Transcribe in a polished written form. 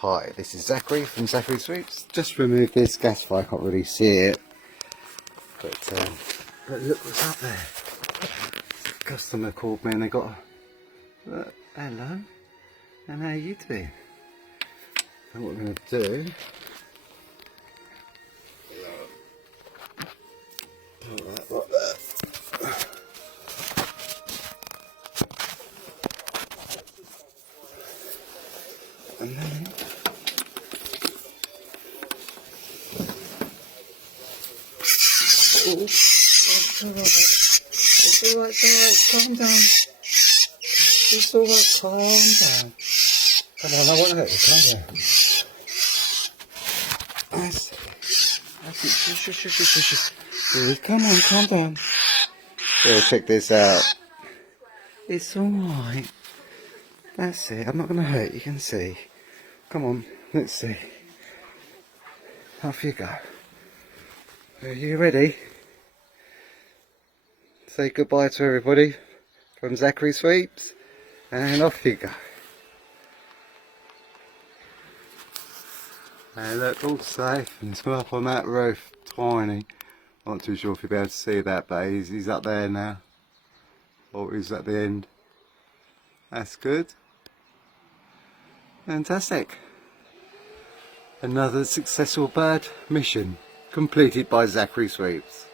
Hi, this is Zachary from Zachary Sweeps. Just removed this gas fire, can't really see it. But look what's up there. Customer called me and they got a... hello, and how you doing? And what we're going to do... put that like that. And then... oh, it's alright, calm down. It's alright, calm down. Come on, I want to hurt you, calm down. That's it, shush. Come on, calm down. Here, check this out. It's alright. That's it, I'm not going to hurt you, can see. Come on, let's see. Off you go. Are you ready? Say goodbye to everybody from Zachary Sweeps, and off you go. And look, all safe, and it's up on that roof, tiny. Not too sure if you'll be able to see that, but he's up there now. Or he's at the end. That's good. Fantastic. Another successful bird mission completed by Zachary Sweeps.